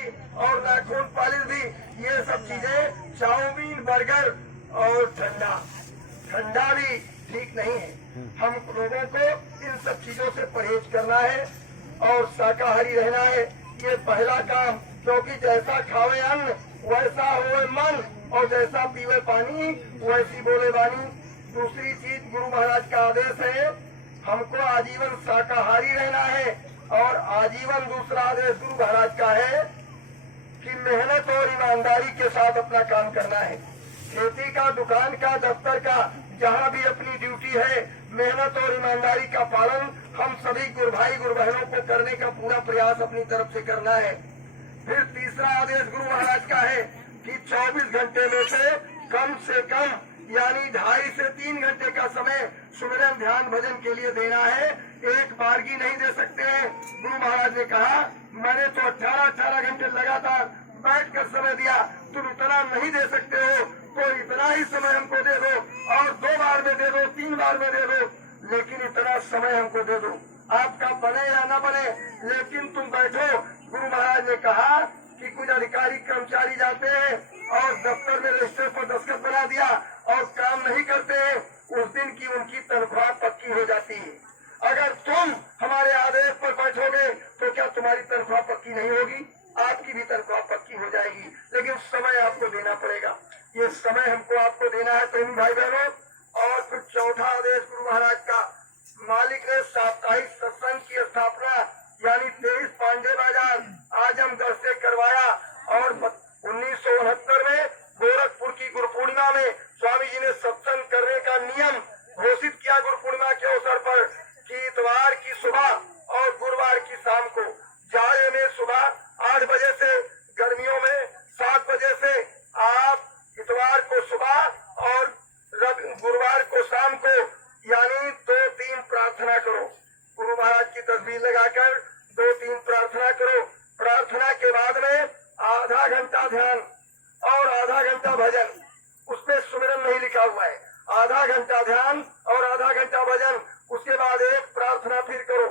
भी और नाखून पालिश भी, ये सब चीजें, चाउमीन, बर्गर और ठंडा भी ठीक नहीं है। हम लोगों को इन सब चीजों से परहेज करना है और शाकाहारी रहना है, ये पहला काम। क्योंकि जैसा खावे अन्न वैसा होए मन, और जैसा पीवे पानी वैसी बोले वाणी। दूसरी चीज, गुरु महाराज का आदेश है हमको आजीवन शाकाहारी रहना है, और आजीवन दूसरा आदेश गुरु महाराज का है कि मेहनत और ईमानदारी के साथ अपना काम करना है। खेती का, दुकान का, दफ्तर का, जहाँ भी अपनी ड्यूटी है, मेहनत और ईमानदारी का पालन हम सभी गुरु भाई गुरु बहनों को करने का पूरा प्रयास अपनी तरफ से करना है। फिर तीसरा आदेश गुरु महाराज का है कि 24 घंटे में से कम यानी 2.5 से 3 घंटे का समय सुमिरन ध्यान भजन के लिए देना है। एक बारगी नहीं दे सकते हैं। गुरु महाराज ने कहा मैंने तो 18 घंटे लगातार बैठ कर समय दिया, तुम इतना नहीं दे सकते हो तो इतना ही समय हमको दे दो, और 2 बार में दे दो, 3 बार में दे दो, लेकिन इतना समय हमको दे दो। आपका बने या न बने, लेकिन तुम बैठो। गुरु महाराज ने कहा कि कुछ अधिकारी कर्मचारी जाते हैं और दफ्तर में रजिस्टर पर दस्तखत बना दिया और काम नहीं करते हैं, उस दिन की उनकी तनख्वाह पक्की हो जाती है। अगर तुम हमारे आदेश पर बैठोगे तो क्या तुम्हारी तनख्वाह पक्की नहीं होगी? आपकी भी तनख्वाह पक्की हो जाएगी, लेकिन समय आपको देना पड़ेगा। ये समय हमको आपको देना है प्रेमी भाई बहनों। और फिर चौथा आदेश गुरु महाराज का, मालिक ने साप्ताहिक सत्संग की स्थापना यानी 23 पांडे बाजार आजमगढ़ से करवाया, और 1969 में गोरखपुर की गुरु पूर्णिमा में स्वामी जी ने सत्संग करने का नियम घोषित किया। गुरु पूर्णिमा के अवसर पर कि इतवार की सुबह और गुरुवार की शाम को, जाड़े में सुबह 8 बजे से, गर्मियों में 7 बजे से, आप इतवार को सुबह और गुरुवार को शाम को यानी 2-3 प्रार्थना करो। गुरु महाराज की तस्वीर लगाकर 2-3 प्रार्थना करो। प्रार्थना के बाद में आधा घंटा ध्यान और आधा घंटा भजन, उसमें सुमिरन नहीं लिखा हुआ है। आधा घंटा ध्यान और आधा घंटा भजन, उसके बाद एक प्रार्थना फिर करो,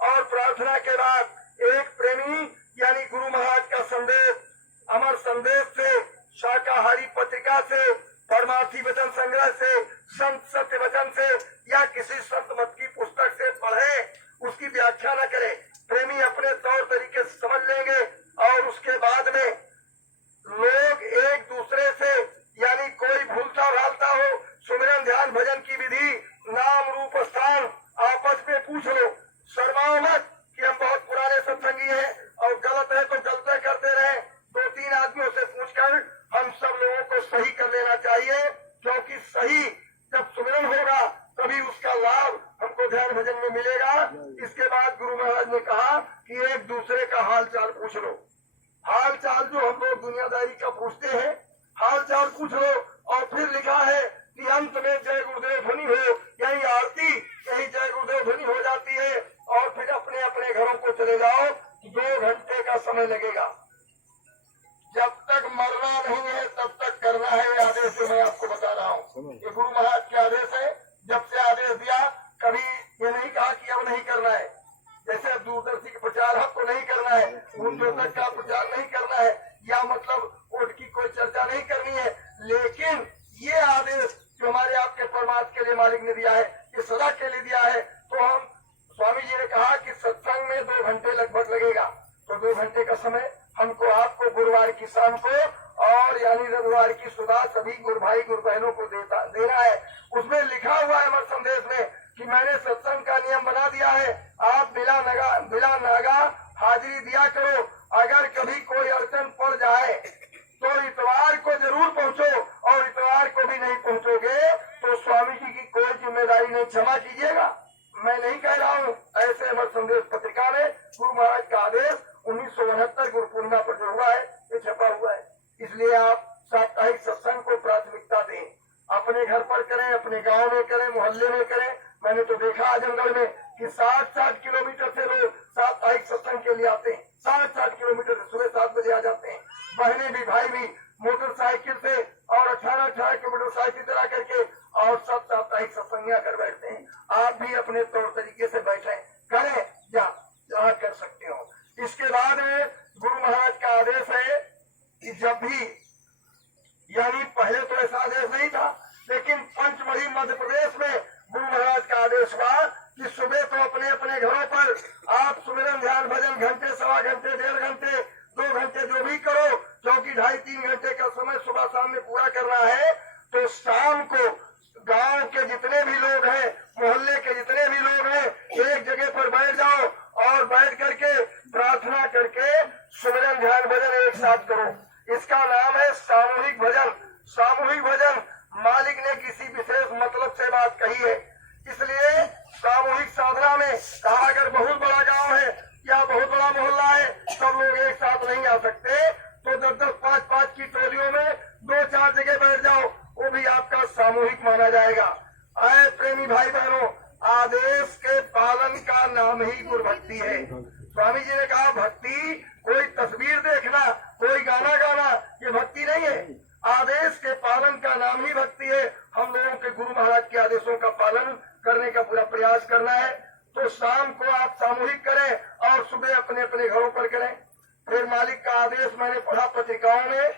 और प्रार्थना के बाद एक प्रेमी यानी गुरु महाराज का संदेश, अमर संदेश से, शाकाहारी पत्रिका से, परमार्थी वचन संग्रह से, संत सत्य वचन से या किसी संत मत की पुस्तक से पढ़े, उसकी व्याख्या न करे। प्रेमी अपने तौर तरीके से समझ लेंगे, और उसके बाद में लोग एक दूसरे से यानी कोई भूलता भालता हो, सुमिरन ध्यान भजन की विधि, नाम रूप स्थान आपस में पूछ लो। शर्माओ मत कि हम बहुत पुराने सत्संगी हैं और गलत है तो गलत करते रहे। 2-3 आदमियों से पूछकर हम सब लोगों को सही कर लेना चाहिए, क्योंकि सही जब सुमिरन होगा तभी उसका लाभ हमको ध्यान भजन में मिलेगा। इसके बाद गुरु महाराज ने कहा कि एक दूसरे का हाल चाल पूछ लो। हाल चाल जो हम लोग दुनियादारी का पूछते हैं, हाल चाल पूछ लो। और फिर लिखा है कि अंत में जय गुरुदेव ध्वनि हो, यही आरती, यही जय गुरुदेव ध्वनि हो जाती है, और फिर अपने अपने घरों को चले जाओ। 2 घंटे का समय लगेगा। जब तक मरना नहीं है तब तक करना है। ये आदेश जो मैं आपको बता रहा हूँ, ये गुरु महाराज के आदेश है। जब से आदेश दिया कभी ये नहीं कहा कि अब नहीं करना है। जैसे अब दूरदर्शी का प्रचार आपको नहीं करना है, उद्योतक का प्रचार नहीं करना है, या मतलब वोट की कोई चर्चा नहीं करनी है, लेकिन ये आदेश जो हमारे आपके परमात्मा के लिए मालिक ने दिया है, ये सदा के लिए दिया है। तो हम स्वामी जी ने कहा कि सत्संग में 2 घंटे लगभग लगेगा, तो 2 घंटे का समय हमको आपको गुरुवार की शाम को और यानी रविवार की सुबह सभी गुरु भाई गुरु बहनों को देना है। उसमें लिखा हुआ है अमर संदेश में कि मैंने सत्संग का नियम बना दिया है, आप बिला नागा हाजिरी दिया करो। अगर कभी कोई अड़चन पड़ जाए तो इतवार को जरूर पहुंचो, और इतवार को भी नहीं पहुंचोगे तो स्वामी जी की कोई जिम्मेदारी नहीं। क्षमा कीजिएगा, मैं नहीं कह रहा हूँ। ऐसे अमर संदेश पत्रिका में गुरु महाराज का आदेश 1969 गुरु पूर्णिमा पर जो हुआ है, ये छपा हुआ है। इसलिए आप साप्ताहिक सत्संग को प्राथमिकता दें। अपने घर पर करें, अपने गांव में करें, मोहल्ले में करें। मैंने तो देखा आजमगढ़ में कि 60-60 किलोमीटर से लोग साप्ताहिक सत्संग के लिए आते हैं। 60-60 किलोमीटर से सुबह 7 बजे आ जाते हैं। बहने भी भाई भी मोटरसाइकिल से और 18-18 किलोमीटर साइकिल चला करके और सब साप्ताहिक सत्संगियां कर बैठते हैं। आप भी अपने तौर तरीके से बैठे करें, जहाँ कर सकते हो। इसके बाद गुरु महाराज का आदेश जब भी, यानी पहले तो ऐसा आदेश नहीं था, लेकिन पंचमढ़ी मध्य प्रदेश में गुरु महाराज का आदेश हुआ कि सुबह तो अपने अपने घरों पर आप सुमिरन ध्यान भजन घंटे, सवा घंटे, 1.5 घंटे, 2 घंटे जो भी करो, क्योंकि 2.5-3 घंटे का समय सुबह शाम में पूरा करना है। तो शाम को गांव के जितने भी लोग हैं, मोहल्ले के जितने भी लोग हैं, एक जगह पर बैठ जाओ और बैठ करके प्रार्थना करके सुमिरन ध्यान भजन एक साथ करो। इसका नाम है सामूहिक भजन। सामूहिक भजन मालिक ने किसी विशेष मतलब से बात कही है, इसलिए सामूहिक साधना में कहा अगर बहुत बड़ा गांव है या बहुत बड़ा मोहल्ला है, सब लोग एक साथ नहीं आ सकते, तो 10-10, 5-5 की टोलियों में 2-4 जगह बैठ जाओ, वो भी आपका सामूहिक माना जाएगा। आए प्रेमी भाई बहनों, आदेश के पालन का नाम ही गुरु भक्ति है। स्वामी जी ने कहा भक्ति कोई तस्वीर देखना, कोई गाना गाना, ये भक्ति नहीं है। आदेश के पालन का नाम ही भक्ति है। हम लोगों के गुरु महाराज के आदेशों का पालन करने का पूरा प्रयास करना है। तो शाम को आप सामूहिक करें और सुबह अपने अपने घरों पर करें। फिर मालिक का आदेश मैंने पढ़ा पत्रिकाओं में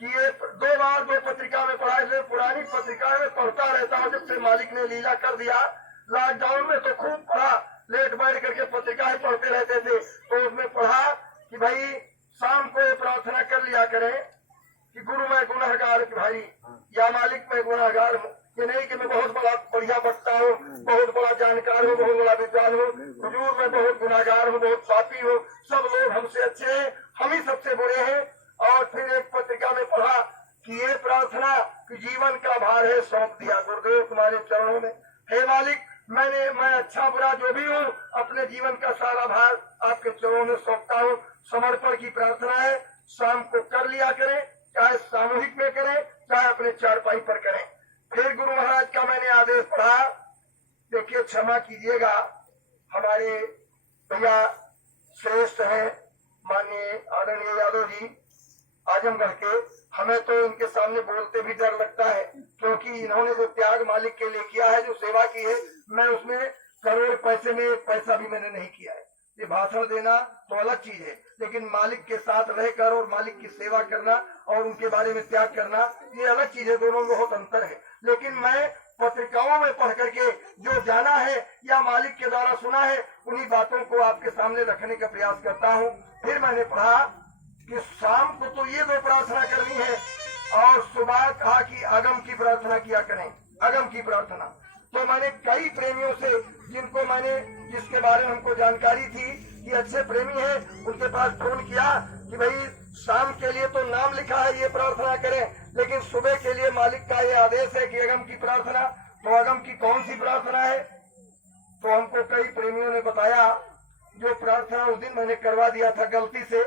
कि ये 2 बार 2 पत्रिका में पढ़ा, इसलिए पुरानी पत्रिका में पढ़ता रहता हूँ। जब से मालिक ने लीला कर दिया, लॉकडाउन में तो खूब पढ़ा, लेट बैठ करके पत्रिका ही पढ़ते रहते थे, तो उसमें पढ़ा कि भाई शाम को ये प्रार्थना कर लिया करें कि गुरु मैं गुनहगार भाई, या मालिक मैं गुनहगार हूँ। ये नहीं कि मैं बहुत बड़ा बढ़िया वक्ता हूँ, बहुत बड़ा जानकार हूँ, बहुत बड़ा विद्वान हूँ। हुजूर मैं बहुत गुनहगार हूँ, बहुत पापी हूँ, सब लोग हमसे अच्छे हैं, हम ही सबसे बुरे हैं। और फिर एक पत्रिका में पढ़ा कि ये प्रार्थना कि जीवन का भार है सौंप दिया गुरुदेव तुम्हारे चरणों में। हे मालिक मैं अच्छा बुरा जो भी हूँ, अपने जीवन का सारा भार आपके चरणों में सौंपता हूँ। समर्पण की प्रार्थना है, शाम को कर लिया करें, चाहे सामूहिक में करें, चाहे अपने चारपाई पर करें। फिर गुरु महाराज का मैंने आदेश पढ़ा, देखिए क्षमा कीजिएगा, हमारे भैया श्रेष्ठ हैं माननीय आदरणीय यादव जी आजमगढ़ के, हमें तो इनके सामने बोलते भी डर लगता है, क्योंकि इन्होंने जो त्याग मालिक के लिए किया है, जो सेवा की है, मैं उसमें करोड़ पैसे में 1 पैसा भी मैंने नहीं किया है। ये भाषण देना तो अलग चीज है, लेकिन मालिक के साथ रहकर और मालिक की सेवा करना और उनके बारे में त्याग करना, ये अलग चीज है, दोनों में बहुत अंतर है। लेकिन मैं पत्रिकाओं में पढ़ करके जो जाना है या मालिक के द्वारा सुना है, उन्हीं बातों को आपके सामने रखने का प्रयास करता हूँ। फिर मैंने पढ़ा कि शाम को तो ये 2 प्रार्थना करनी है, और सुबह कहा कि अगम की प्रार्थना किया करें, अगम की प्रार्थना। तो मैंने कई प्रेमियों से, जिसके बारे में हमको जानकारी थी कि अच्छे प्रेमी हैं, उनके पास फोन किया कि भाई शाम के लिए तो नाम लिखा है ये प्रार्थना करें, लेकिन सुबह के लिए मालिक का ये आदेश है कि अगम की प्रार्थना। तो अगम की कौन सी प्रार्थना है? तो हमको कई प्रेमियों ने बताया, जो प्रार्थना उस दिन मैंने करवा दिया था गलती से,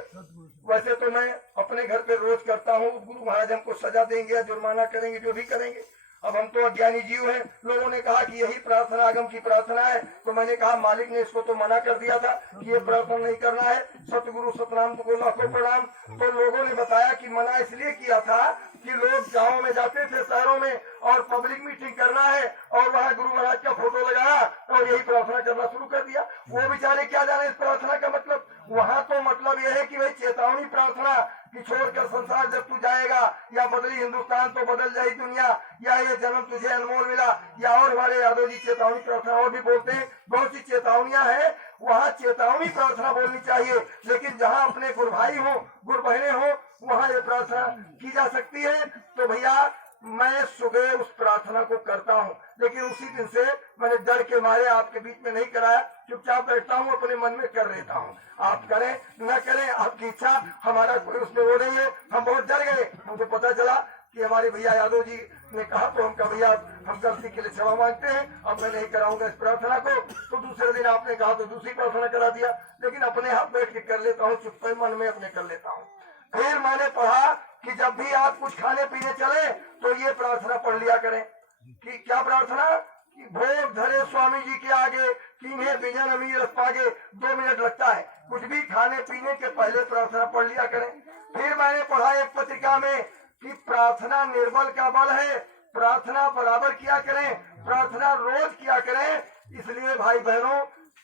वैसे तो मैं अपने घर पे रोज करता हूँ, गुरु महाराज हमको सजा देंगे या जुर्माना करेंगे, जो भी करेंगे। अब हम तो अज्ञानी जीव हैं। लोगों ने कहा कि यही प्रार्थना आगम की प्रार्थना है, तो मैंने कहा मालिक ने इसको तो मना कर दिया था कि ये प्रार्थना नहीं करना है, सतगुरु सतनाम को लाखों प्रणाम। तो लोगों ने बताया कि मना इसलिए किया था कि लोग गाँव में जाते थे, शहरों में, और पब्लिक मीटिंग करना है, और वहाँ गुरु महाराज का फोटो लगाया और यही प्रार्थना करना शुरू कर दिया। वो बेचारे क्या जाने इस प्रार्थना का मतलब। वहाँ तो मतलब यह है कि भाई चेतावनी प्रार्थना कि छोड़कर संसार जब तू जाएगा, या बदली हिंदुस्तान तो बदल जाए दुनिया, या ये जन्म तुझे अनमोल मिला, या और हमारे यादव जी चेतावनी प्रार्थना और भी बोलते हैं, बहुत सी चेतावनियां हैं। वहाँ चेतावनी प्रार्थना बोलनी चाहिए, लेकिन जहाँ अपने गुरु भाई हो, गुरु बहने हो, वहाँ ये प्रार्थना की जा सकती है। तो भैया मैं सुबह उस प्रार्थना को करता हूँ, लेकिन उसी दिन से मैंने डर के मारे आपके बीच में नहीं कराया, चुपचाप बैठता हूँ, अपने मन में कर लेता हूँ। आप करें न करें आपकी इच्छा, हमारा कोई उसमें वो नहीं है। हम बहुत डर गए, हमको पता चला कि हमारे भैया यादव जी ने कहा, तो हम कहा भैया हम गलती के लिए क्षमा मांगते हैं, अब मैं नहीं कराऊंगा इस प्रार्थना को। तो दूसरे दिन आपने कहा तो दूसरी प्रार्थना करा दिया, लेकिन अपने हाथ बैठ के कर लेता हूँ, चुप मन में अपने कर लेता हूँ। फिर मैंने पढ़ा कि जब भी आप कुछ खाने पीने चले तो ये प्रार्थना पढ़ लिया करें। कि क्या प्रार्थना? कि भोग धरे स्वामी जी के आगे, कि इन्हें बिजन अमीर पागे, 2 मिनट लगता है। कुछ भी खाने पीने के पहले प्रार्थना पढ़ लिया करें। फिर मैंने पढ़ा एक पत्रिका में कि प्रार्थना निर्बल का बल है, प्रार्थना बराबर किया करें, प्रार्थना रोज किया करें। इसलिए भाई बहनों,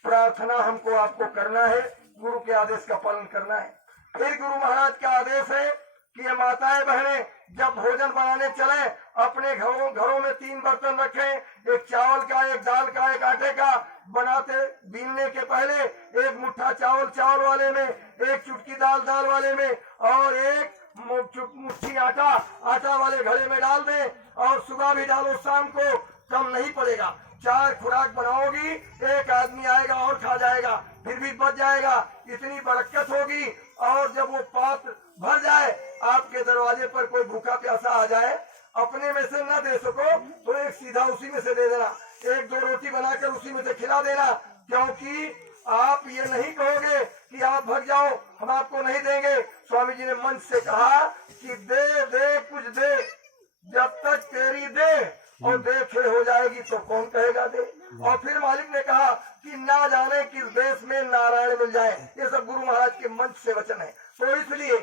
प्रार्थना हमको आपको करना है, गुरु के आदेश का पालन करना है। फिर गुरु महाराज का आदेश है कि कि ये माताएं बहनें जब भोजन बनाने चले अपने घरों में 3 बर्तन रखें, एक चावल का, एक दाल का, एक आटे का। बनाते बीनने के पहले एक मुट्ठा चावल वाले में, एक चुटकी दाल वाले में, और एक मुट्ठी आटा वाले घड़े में डाल दें। और सुबह भी डालो, शाम को, कम नहीं पड़ेगा। 4 खुराक बनाओगी, एक आदमी आएगा और खा जाएगा, फिर भी बच जाएगा। इतनी बरकत होगी। और जब वो पात्र भर जाए, आपके दरवाजे पर कोई भूखा प्यासा आ जाए, अपने में से न दे सको तो एक सीधा उसी में से दे देना, 1-2 रोटी बनाकर उसी में से खिला देना। क्योंकि आप ये नहीं कहोगे कि आप भग जाओ, हम आपको नहीं देंगे। स्वामी जी ने मंच से कहा कि दे कुछ दे, जब तक तेरी दे और देखे हो जाएगी तो कौन कहेगा दे। और फिर मालिक ने कहा कि ना जाने किस देश में नारायण मिल जाए। ये सब गुरु महाराज के मंच से वचन है। तो इसलिए